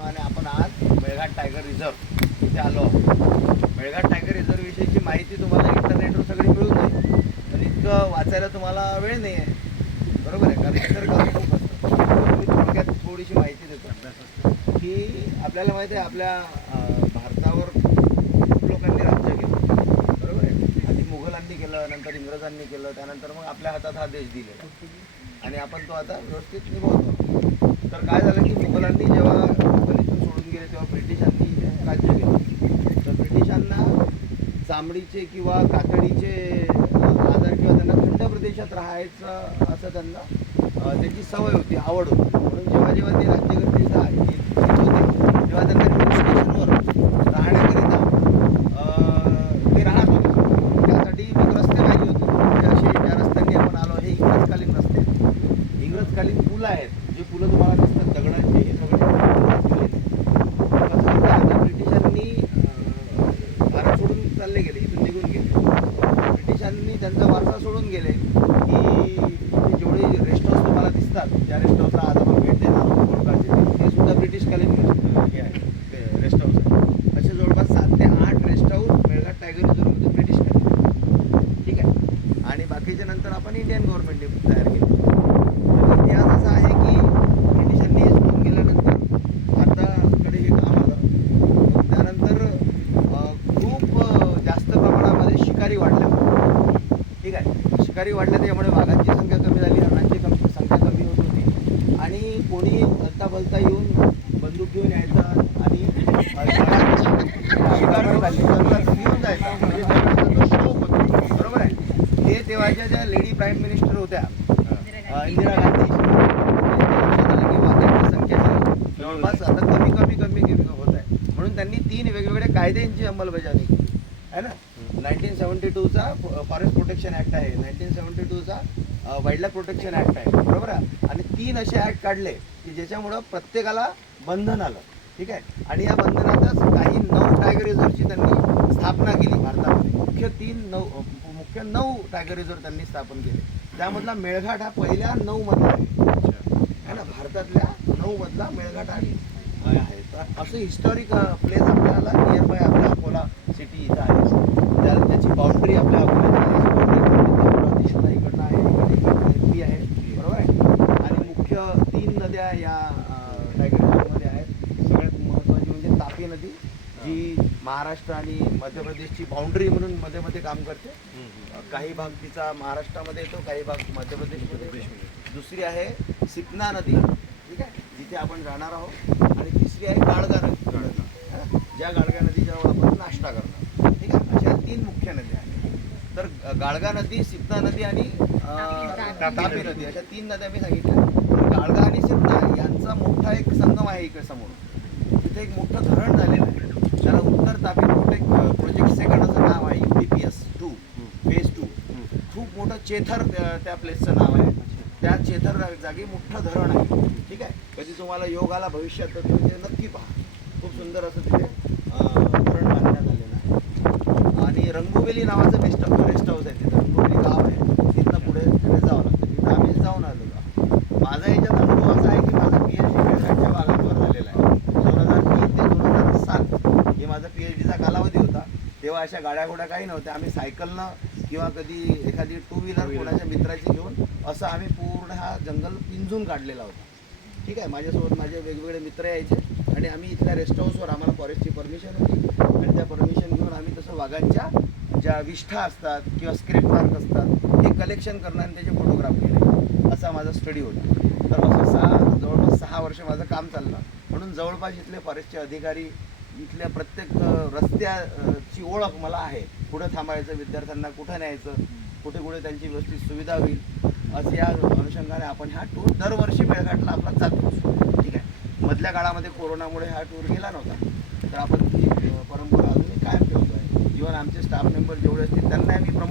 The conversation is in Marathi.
आणि आपण आज मेळघाट टायगर रिझर्व इथे आलो आहोत. मेळघाट टायगर रिझर्व विषयीची माहिती तुम्हाला इंटरनेटवर सगळी मिळून जाईल, पण इतकं वाचायला तुम्हाला वेळ नाही आहे, बरोबर आहे. कारण इतर काम खूप असतं. मी थोडक्यात थोडीशी माहिती देतो की आपल्याला माहिती आहे आपल्या भारतावर खूप लोकांनी राज्य केलं, बरोबर आहे. आधी मुघलांनी केलं, नंतर इंग्रजांनी केलं, त्यानंतर मग आपल्या हातात हा देश दिलेला आणि आपण तो आता व्यवस्थित निभावतो. तर काय झालं की मुघलांनी जेव्हा इथून सोडून गेले तेव्हा ब्रिटिशांनी इथे राज्य केलं. तर ब्रिटिशांना चामडीचे किंवा कातडीचे आजार किंवा त्यांना थंड प्रदेशात राहायचं असं त्यांना त्याची सवय होती, आवड होती. म्हणून जेव्हा जेव्हा ते राज्यकर्ते येत होते तेव्हा त्यांना हिल स्टेशनवर राहण्याकरिता ते राहत होते. त्यासाठी मग रस्ते पाहिजे होते. म्हणजे असे ज्या रस्त्यांनी आपण आलो हे इंग्रजकालीन रस्ते आहेत, इंग्रजकालीन पुलं आहेत. जे पुलं तुम्हाला दिसतात दगडांचे, हे सगळे आता ब्रिटिशांनी भारत सोडून चालले गेले, इथून निघून गेले. ब्रिटिशांनी त्यांचा वारसा सोडून गेले की जेवढे रेस्ट हाऊस तुम्हाला दिसतात, ज्या रेस्ट हाऊसला आज आपण भेट देणार आहोत ते सुद्धा ब्रिटिशकालीन हे आहे रेस्ट हाऊस आहे. असे जवळपास 7 ते 8 रेस्ट हाऊस मेळघाट टायगर रिझर्वमध्ये ब्रिटिशकालीन, ठीक आहे. आणि बाकीच्या नंतर आपण इंडियन गव्हर्नमेंटने तयार केले. इतिहास असा आहे की ब्रिटिशांनी हे सोडून गेल्यानंतर भारताकडे हे काम आलं. त्यानंतर खूप जास्त प्रमाणामध्ये शिकारी वाढल्या, ठीक आहे. शिकारी वाढल्या त्यामुळे वाघांची संख्या कमी झाली, हरणांची संख्या कमी होत होती आणि कोणी भलता भलता येऊन बंदूक घेऊन यायचा आणि शिकार घेऊन जायचा. म्हणजे तो शौक होता, बरोबर आहे. हे तेव्हाच्या ज्या लेडी प्राईम मिनिस्टर होत्या इंदिरा गांधी, की वाघांची संख्या ही जवळपास आता कमी कमी कमी कमी होत आहे. म्हणून त्यांनी 3 वेगवेगळ्या कायद्यांची अंमलबजावणी केली आहे ना. 1972चा फॉरेस्ट प्रोटेक्शन ॲक्ट आहे, 1972चा वाईल्ड लाईफ प्रोटेक्शन ॲक्ट आहे, बरोबर आहे. आणि 3 असे ॲक्ट काढले की ज्याच्यामुळं प्रत्येकाला बंधन आलं, ठीक आहे. आणि या बंधनातच काही 9 टायगर रिझर्वची त्यांनी स्थापना केली भारतामध्ये. मुख्य 9 टायगर रिझर्व त्यांनी स्थापन केले. त्यामधला मेळघाट हा पहिल्या 9 मधला आहे ना. भारतातल्या 9 मधला मेळघाट आहे. तर असं हिस्टॉरिक प्लेस आपल्याला नियर बाय आपल्या अकोला सिटी इथं आहे. त्याची बाउंड्री आपल्या अकोला दिशेला इकडनं आहे, इकडे आहे, बरोबर आहे. आणि मुख्य 3 नद्या या टायगर रिझर्वमध्ये आहेत. सगळ्यात महत्त्वाची म्हणजे तापी नदी, जी महाराष्ट्र आणि मध्य प्रदेशची बाउंड्री म्हणून मध्ये मध्ये काम करते. काही भाग तिचा महाराष्ट्रामध्ये येतो, काही भाग मध्य प्रदेशमध्ये. दुसरी आहे सिपना नदी, ठीक आहे, जिथे आपण जाणार आहोत. आणि तिसरी आहे गाळगा नदी, ज्या गाळगा नदीच्यावर आपण नाश्ता करणार, ठीक आहे. अशा 3 मुख्य नद्या आहेत. तर गाळगा नदी, सिपना नदी आणि तापी नदी अशा 3 नद्या मी सांगितल्या. तर गाळगा आणि सिपना यांचा मोठा एक संगम आहे इकडे समोर. तिथे एक मोठं धरण झालेलं आहे, त्याला उत्तर तापी प्रोजेक्ट सेकंड असं नाव आहे. UTPS-2 phase 2. खूप मोठं चेथर त्या प्लेसचं नाव आहे. त्या चेथर जागी मोठं धरण आहे, ठीक आहे. कधी तुम्हाला योग आला भविष्यात तर तुम्ही ते नक्की पहा. खूप सुंदर असं तिथे धरण बांधण्यात आलेलं आहे. आणि रंगोबेली नावाचं रेस्ट हाऊस आहे तिथं. रंगोबेली गाव आहे, तिथनं पुढे जावं लागतं. तिथं आम्ही जाऊन आलेलो. माझा याच्यात अनुभव असा आहे की माझा PhD मेळघाटच्या भागांवर झालेला आहे. 2003 ते 2007 हे माझा PhDचा कालावधी होता. तेव्हा अशा गाड्या काही नव्हत्या. आम्ही सायकलनं किंवा कधी एखादी 2 व्हीलर कोणाच्या मित्राची घेऊन असं आम्ही पूर्ण हा जंगल पिंजून काढलेला होता, ठीक आहे. माझ्यासोबत माझे वेगवेगळे मित्र यायचे आणि आम्ही इथल्या रेस्ट हाऊसवर, आम्हाला फॉरेस्टची परमिशन होती आणि त्या परमिशन घेऊन आम्ही तसं वाघांच्या ज्या विष्ठा असतात किंवा स्क्रेप मार्क असतात हे कलेक्शन करणं आणि त्याचे फोटोग्राफ केले, असा माझा स्टडी होता. तर असं जवळपास 6 वर्ष माझं काम चाललं. म्हणून जवळपास इथले फॉरेस्टचे अधिकारी, इथल्या प्रत्येक रस्त्याची ओळख मला आहे. कुठं थांबायचं, विद्यार्थ्यांना कुठं न्यायचं, कुठे कुठे त्यांची व्यवस्थित सुविधा होईल, असं या अनुषंगाने आपण हा टूर दरवर्षी मेळघाटला आपला चालतो, ठीक आहे. मधल्या काळामध्ये कोरोनामुळे हा टूर गेला नव्हता. तर आपण ती परंपरा अजूनही कायम ठेवतो आहे. इव्हन आमचे स्टाफ मेंबर जेवढे असतील त्यांना मी प्रमोट